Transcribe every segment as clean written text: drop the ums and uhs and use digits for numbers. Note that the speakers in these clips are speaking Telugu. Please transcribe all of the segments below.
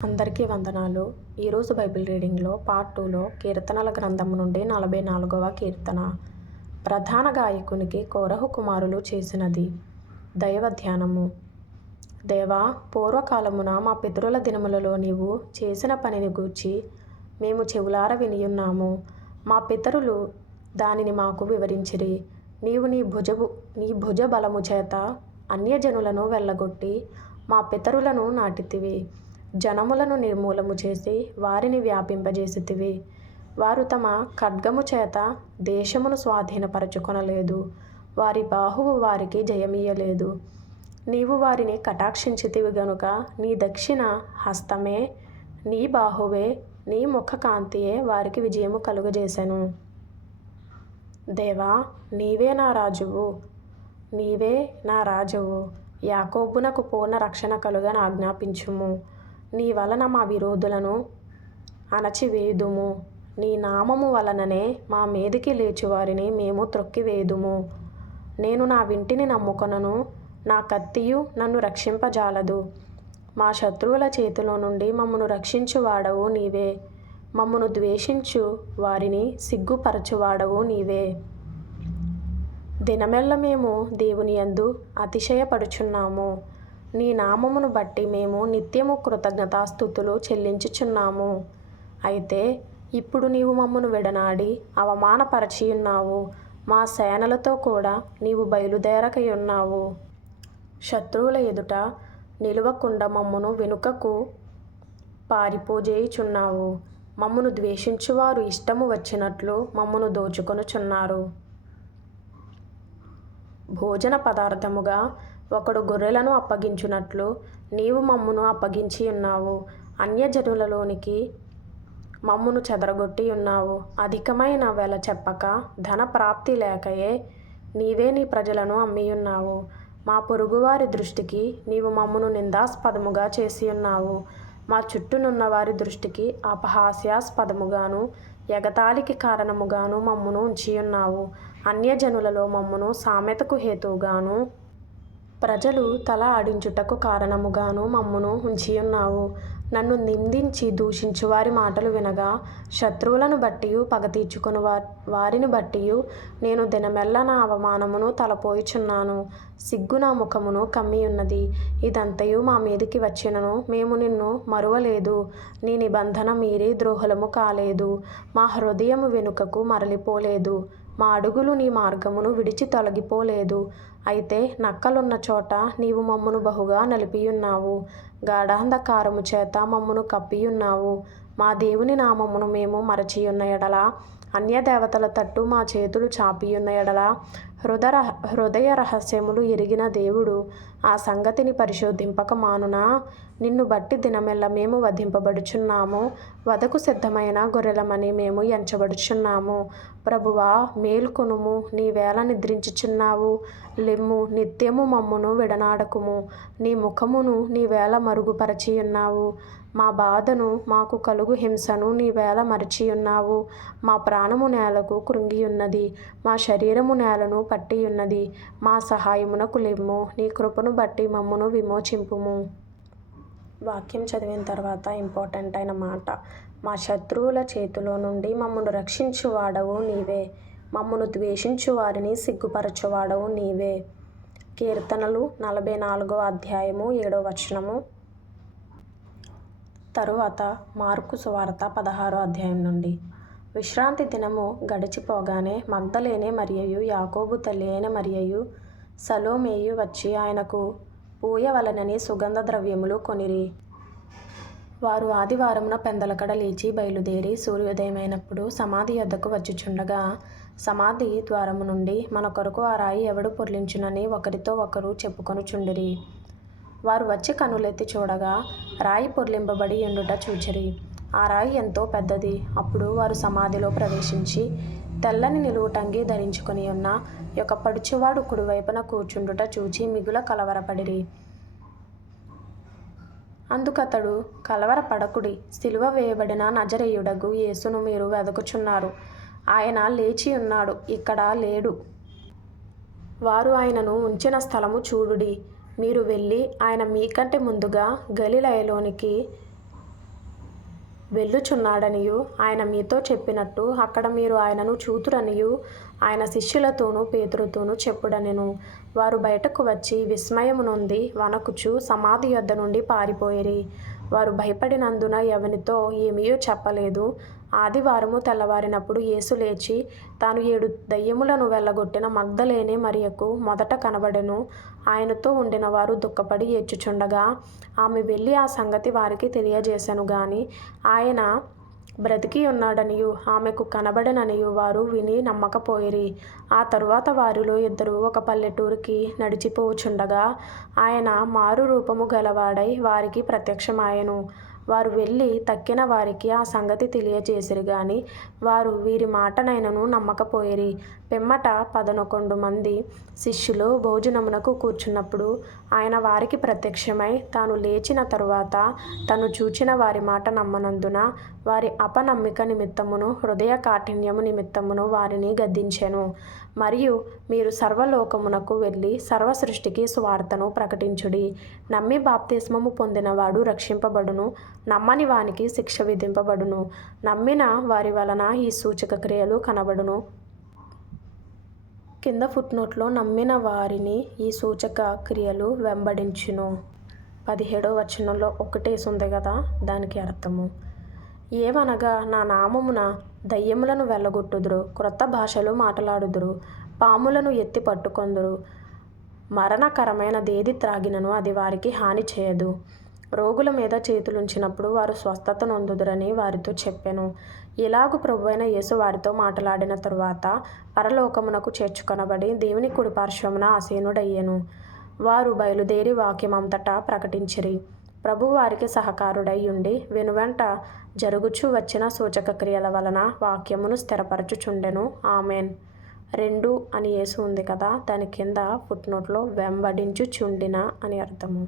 అందరికీ వందనాలు. ఈరోజు బైబిల్ రీడింగ్లో పార్ట్ 2లో కీర్తనల గ్రంథము నుండి 44వ కీర్తన. ప్రధాన గాయకునికి కోరహు కుమారులు చేసినది. దైవ ధ్యానము. దేవా, పూర్వకాలమున మా పితరుల దినములలో నీవు చేసిన పనిని గూర్చి మేము చెవులార వినియున్నాము. మా పితరులు దానిని మాకు వివరించిరి. నీవు నీ భుజ బలము చేత అన్యజనులను వెళ్ళగొట్టి మా పితరులను నాటితివి. జనములను నిర్మూలము చేసి వారిని వ్యాపింపజేసితివి. వారు తమ ఖడ్గము చేత దేశమును స్వాధీనపరచుకొనలేదు. వారి బాహువు వారికి జయమియ్యలేదు. నీవు వారిని కటాక్షించితివి గనుక నీ దక్షిణ హస్తమే, నీ బాహువే, నీ ముఖ కాంతియే వారికి విజయము కలుగజేసెను. దేవా, నీవే నా రాజువు, నీవే నా రాజువు. యాకోబునకు పూర్ణ రక్షణ కలుగని ఆజ్ఞాపించుము. నీ వలన మా విరోధులను అణచివేయుదుము. నీ నామము వలననే మా మీదికి లేచువారిని మేము త్రొక్కివేయుదుము. నేను నా వింటిని నమ్ముకొనను, నా కత్తియు నన్ను రక్షింపజాలదు. మా శత్రువుల చేతిలో నుండి మమ్మను రక్షించువాడవు నీవే. మమ్మను ద్వేషించు వారిని సిగ్గుపరచువాడవు నీవే. దినమెల్ల మేము దేవుని యందు అతిశయపడుచున్నాము. నీ నామమును బట్టి మేము నిత్యము కృతజ్ఞతాస్తుతులు చెల్లించుచున్నాము. అయితే ఇప్పుడు నీవు మమ్మను విడనాడి అవమానపరచియున్నావు. మా సేనలతో కూడా నీవు బయలుదేరకయున్నావు. శత్రువుల ఎదుట నిలువకుండా మమ్మను వెనుకకు పారిపోజేయుచున్నావు. మమ్మను ద్వేషించువారు ఇష్టము వచ్చినట్లు మమ్మను దోచుకొనుచున్నారు. భోజన పదార్థముగా ఒకడు గొర్రెలను అప్పగించున్నట్లు నీవు మమ్మును అప్పగించి ఉన్నావు. అన్యజనులలోనికి మమ్మును చెదరగొట్టి ఉన్నావు. అధికమైన వెల చెప్పక ధన ప్రాప్తి లేకయే నీవే నీ ప్రజలను అమ్మియున్నావు. మా పొరుగువారి దృష్టికి నీవు మమ్మును నిందాస్పదముగా చేసి ఉన్నావు. మా చుట్టూనున్న వారి దృష్టికి అపహాస్యాస్పదముగాను ఎగతాళికి కారణముగాను మమ్మును ఉంచియున్నావు. అన్యజనులలో మమ్మును సామెతకు హేతువుగాను ప్రజలు తల ఆడించుటకు కారణముగాను మమ్మును ఉంచియున్నావు. నన్ను నిందించి దూషించు వారి మాటలు వినగా శత్రువులను బట్టియు పగ తీర్చుకొను వారిని బట్టియు నేను దినమెల్ల నా అవమానమును తలపోయిచున్నాను. సిగ్గు నా ముఖమును కమ్మియున్నది. ఇదంతయు మా మీదికి వచ్చినను మేము నిన్ను మరువలేదు. నీ నిబంధన మీరి ద్రోహులము కాలేదు. మా హృదయము వెనుకకు మరలిపోలేదు. మా అడుగులు నీ మార్గమును విడిచి తొలగిపోలేదు. అయితే నక్కలున్న చోట నీవు మమ్మును బహుగా నలిపియున్నావు. గాఢాంధకారము చేత మమ్మును కప్పియున్నావు. మా దేవుని నామమును మేము మరచియున్న ఎడల, అన్యదేవతల తట్టు మా చేతులు చాపియున్న ఎడల, హృదయ రహస్యములు ఎరిగిన దేవుడు ఆ సంగతిని పరిశోధింపక మానునా? నిన్ను బట్టి దినమెల్ల మేము వధింపబడుచున్నాము. వధకు సిద్ధమైన గొర్రెలమని మేము ఎంచబడుచున్నాము. ప్రభువా, మేల్కొనుము, నీవేళ నిద్రించుచున్నావు. లెమ్ము, నిత్యము మమ్మును విడనాడకుము. నీ ముఖమును నీవేళ మరుగుపరచియున్నావు. మా బాధను, మాకు కలుగు హింసను నీవేళ మరచియున్నావు. మా ప్రాణము నేలకు కృంగియున్నది. మా శరీరము నేలను పట్టియున్నది. మా సహాయమునకు లెమ్ము. నీ కృపను బట్టి మమ్మును విమోచింపుము. వాక్యం చదివిన తర్వాత ఇంపార్టెంట్ అయిన మాట, మా శత్రువుల చేతిలో నుండి మమ్మను రక్షించువాడవు నీవే. మమ్మను ద్వేషించు వారిని సిగ్గుపరచువాడవు నీవే. కీర్తనలు 44వ అధ్యాయము 7వ వచనము. తరువాత మార్కు సువార్త 16వ అధ్యాయం నుండి. విశ్రాంతి దినము గడిచిపోగానే మగ్దలేనే మరియయు, యాకోబు తల్లి అయిన మరియయు, సలోమేయు వచ్చి ఆయనకు పూయవలెనని సుగంధ ద్రవ్యములు కొనిరి. వారు ఆదివారమున పెందలకడ లేచి బయలుదేరి సూర్యోదయమైనప్పుడు సమాధి యొద్దకు వచ్చుచుండగా సమాధి ద్వారము నుండి మన కొరకు ఆ రాయి ఎవడు పొర్లించునని ఒకరితో ఒకరు చెప్పుకొనుచుండిరి. వారు వచ్చి కనులెత్తి చూడగా రాయి పొర్లింపబడి ఎండుట చూచిరి. ఆ రాయి ఎంతో పెద్దది. అప్పుడు వారు సమాధిలో ప్రవేశించి తెల్లని నిలువుటంగి ధరించుకొని ఉన్న ఒక పడుచువాడు కుడివైపున కూర్చుండుట చూచి మిగుల కలవరపడిరి. అందుకతడు, కలవరపడకుడి, సిలువ వేయబడిన నజరేయుడగు యేసును మీరు వెదకుచున్నారు. ఆయన లేచి ఉన్నాడు, ఇక్కడ లేడు. వారు ఆయనను ఉంచిన స్థలము చూడుడి. మీరు వెళ్ళి ఆయన మీకంటే ముందుగా గలిలయలోనికి వెళ్ళుచున్నాడనియు ఆయన మీతో చెప్పినట్టు అక్కడ మీరు ఆయనను చూతురనియు ఆయన శిష్యులతోనూ పేతురుతోనూ చెప్పుడనెను. వారు బయటకు వచ్చి విస్మయము నొంది వణకుచు సమాధి యొద్ద నుండి పారిపోయిరి. వారు భయపడినందున ఎవనితో ఏమీయూ చెప్పలేదు. ఆదివారము తెల్లవారినప్పుడు యేసు లేచి తాను 7 దయ్యములను వెళ్ళగొట్టిన మగ్దలేనే మరియకు మొదట కనబడెను. ఆయనతో ఉండిన వారు దుఃఖపడి ఏడ్చుచుండగా ఆమె వెళ్ళి ఆ సంగతి వారికి తెలియజేసెను గాని ఆయన బ్రతికి ఉన్నాడనియు ఆమెకు కనబడెననియు వారు విని నమ్మకపోయిరి. ఆ తరువాత వారిలో 2 ఒక పల్లెటూరికి నడిచిపోవుచుండగా ఆయన మారు రూపము గలవాడై వారికి ప్రత్యక్షమాయెను. వారు వెళ్ళి తక్కిన వారికి ఆ సంగతి తెలియజేసిరి గాని వారు వీరి మాటనైనను నమ్మకపోయిరి. పిమ్మట 11 మంది శిష్యులు భోజనమునకు కూర్చున్నప్పుడు ఆయన వారికి ప్రత్యక్షమై తాను లేచిన తరువాత తను చూచిన వారి మాట నమ్మనందున వారి అపనమ్మిక నిమిత్తమును హృదయ కాఠిన్యము నిమిత్తమును వారిని గద్దించెను. మరియు మీరు సర్వలోకమునకు వెళ్ళి సర్వ సృష్టికి సువార్తను ప్రకటించుడి. నమ్మి బాప్తిస్మము పొందినవాడు రక్షింపబడును, నమ్మని వానికి శిక్ష విధింపబడును. నమ్మిన వారి వలన ఈ సూచక క్రియలు కనబడును. కింద ఫుట్నోట్లో నమ్మిన వారిని ఈ సూచక క్రియలు వెంబడించును. 17వ వచనంలో ఒకటేసుంది కదా, దానికి అర్థము ఏమనగా నా నామమున దయ్యములను వెళ్ళగొట్టుదురు, క్రొత్త భాషలు మాట్లాడుదురు, పాములను ఎత్తి పట్టుకొందురు, మరణకరమైనదేది త్రాగినను అది వారికి హాని చేయదు, రోగుల మీద చేతులుంచినప్పుడు వారు స్వస్థత నొందుదురని వారితో చెప్పెను. ఇలాగు ప్రభువైన యేసు వారితో మాట్లాడిన తరువాత పరలోకమునకు చేర్చుకొనబడి దేవుని కుడిపార్శ్వమున ఆసీనుడయ్యెను. వారు బయలుదేరి వాక్యమంతటా ప్రకటించిరి. ప్రభు వారికి సహకారుడై ఉండి వెనువెంట జరుగుచూ వచ్చిన సూచక క్రియల వలన వాక్యమును స్థిరపరచుచుండెను. ఆమెన్. 2 అని యేసు ఉంది కదా, దాని కింద ఫుట్నోట్లో వెంబడించుచుండిన అని అర్థము.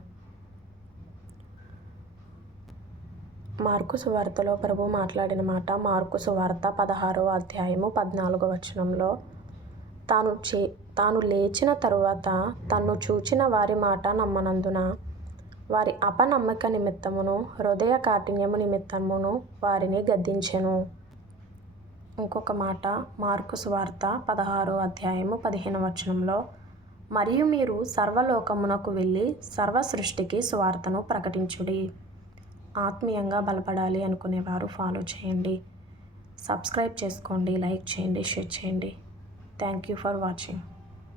మార్కు సువార్తలో ప్రభు మాట్లాడిన మాట మార్కు సువార్త 16వ అధ్యాయము 14వ వచనంలో తాను లేచిన తరువాత తన్ను చూచిన వారి మాట నమ్మనందున వారి అపనమ్మక నిమిత్తమును హృదయ కాఠిన్యము నిమిత్తమును వారిని గద్దించెను. ఇంకొక మాట మార్కు సువార్త 16వ అధ్యాయము 15వ వచనంలో మరియు మీరు సర్వలోకమునకు వెళ్ళి సర్వ సృష్టికి సువార్తను ప్రకటించుడి. ఆత్మీయంగా బలపడాలి అనుకునేవారు ఫాలో చేయండి, సబ్స్క్రైబ్ చేసుకోండి, లైక్ చేయండి, షేర్ చేయండి. Thank you for watching.